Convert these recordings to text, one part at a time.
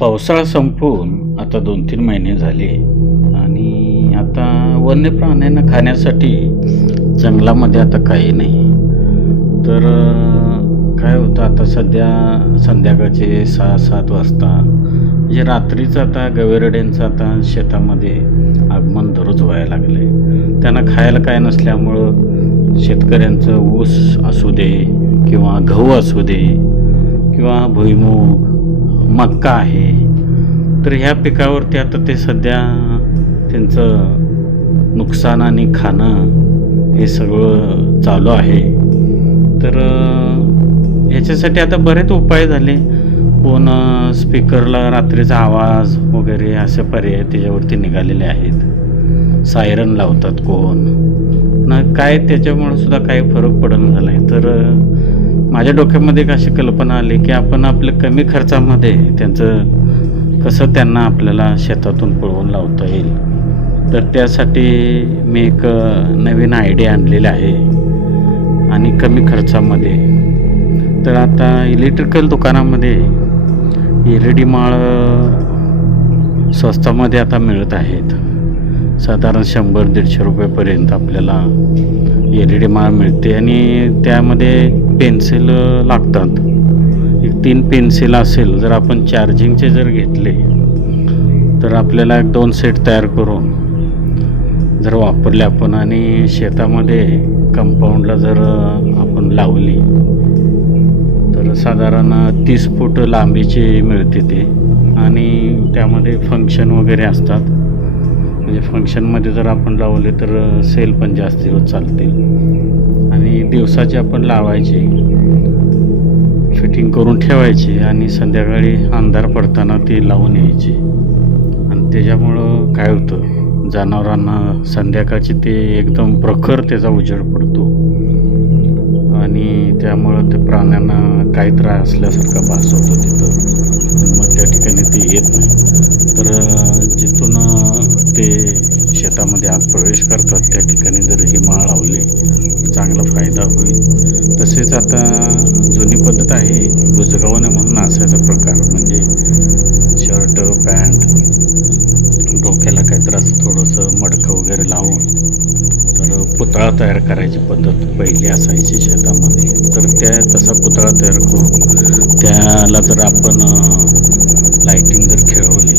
पावसाळा संपून आता दोन तीन महिने झाले आणि आता वन्य प्राण्यांना खाण्यासाठी जंगलामध्ये आता काही नाही. तर काय होतं आता सध्या संध्याकाळचे सहा सात वाजता म्हणजे रात्रीचं आता गवेरड्यांचं आता शेतामध्ये आगमन दररोज व्हायला लागले त्यांना खायला काय नसल्यामुळं शेतकऱ्यांचं ऊस असू दे किंवा गहू असू दे किंवा भुईमूग मक्का आहे. तर ह्या पिकावरती आता ते सध्या त्यांचं नुकसान आणि खाणं हे सगळं चालू आहे. तर ह्याच्यासाठी आता बरेच उपाय झाले. कोण स्पीकरला रात्रीचा आवाज वगैरे असे पर्याय त्याच्यावरती निघालेले आहेत. सायरन लावतात कोण. ना काय त्याच्यामुळं सुद्धा काही फरक पडणं झाला आहे तर माझ्या डोक्यामध्ये एक अशी कल्पना आली की आपण आपल्या कमी खर्चामध्ये त्यांचं कसं त्यांना आपल्याला शेतातून पळवून लावता येईल. तर त्यासाठी मी एक नवीन आयडिया आणलेला आहे. आणि कमी खर्चामध्ये. तर आता इलेक्ट्रिकल दुकानामध्ये एल ई डी माळ स्वस्तामध्ये आता मिळत आहेत. साधारण शंभर दीडशे रुपयापर्यंत आपल्याला एल ई डी माळ मिळते आणि त्यामध्ये पेन्सिल लागतात. एक तीन पेन्सिल असेल जर आपण चार्जिंगचे जर घेतले तर आपल्याला एक दोन सेट तयार करून जर वापरले आपण आणि शेतामध्ये कंपाऊंडला जर आपण लावली तर साधारण तीस फूट लांबीची मिळते ते. आणि त्यामध्ये फंक्शन वगैरे असतात. म्हणजे फंक्शनमध्ये जर आपण लावले तर सेल पण जास्त होत चालतील. आणि दिवसाचे आपण लावायचे फिटिंग करून ठेवायची आणि संध्याकाळी अंधार पडताना ती लावून यायची. आणि त्याच्यामुळं काय होतं जनावरांना संध्याकाळची ते एकदम प्रखर त्याचा उजेड पडतो. आणि त्यामुळं ते प्राण्यांना काही त्रास असल्यासारखा भास होतो तिथं. येत नाही तर जिथून ते शेतामध्ये आत प्रवेश करतात त्या ठिकाणी जर ही माळ लावली चांगला फायदा होईल. तसेच आता जुनी पद्धत आहे बुजगावणे म्हणून असायचा प्रकार. म्हणजे शर्ट पॅन्ट डोक्याला काहीतरी असं थोडंसं मडकं वगैरे लावून तर पुतळा तयार करायची पद्धत पहिली असायची शेतामध्ये. तर त्या तसा पुतळा तयार करून त्याला जर आपण लाईटिंग जर खेळवली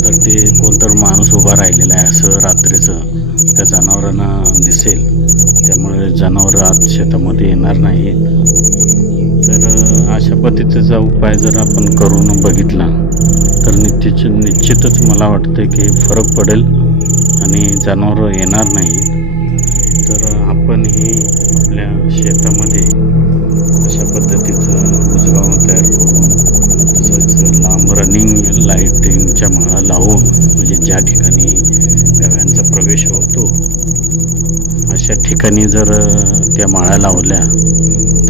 तर ते कोणतर माणूस उभा राहिलेला आहे असं रात्रीचं त्या जनावरांना दिसेल. त्यामुळे जनावरं आत शेतामध्ये येणार नाहीत तर अशा पद्धतीचा उपाय जर आपण करून बघितला तर निश्चित निश्चितच मला वाटतं की फरक पडेल आणि जनावरं येणार नाहीत. तर आपण हे आपल्या शेतामध्ये अशा पद्धतीचं बुजगाव तयार करून तसंच लांब रनिंग लाईटिंगच्या माळा लावून म्हणजे ज्या ठिकाणी गव्यांचा प्रवेश होतो अशा ठिकाणी जर त्या माळ्या लावल्या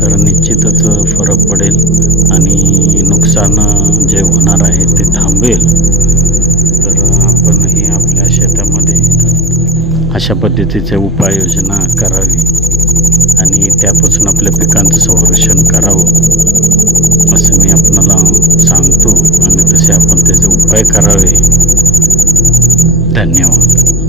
तर निश्चितच फरक पडेल आणि नुकसान जे होणार आहे ते थांबेल. तर आपणही आपल्या शेतामध्ये अशा पद्धतीचे उपाययोजना करावी आणि त्यापासून आपल्या पिकांचं संरक्षण करावं असं मी आपणाला सांगतो. आपण त्याचे उपाय करावे. धन्यवाद.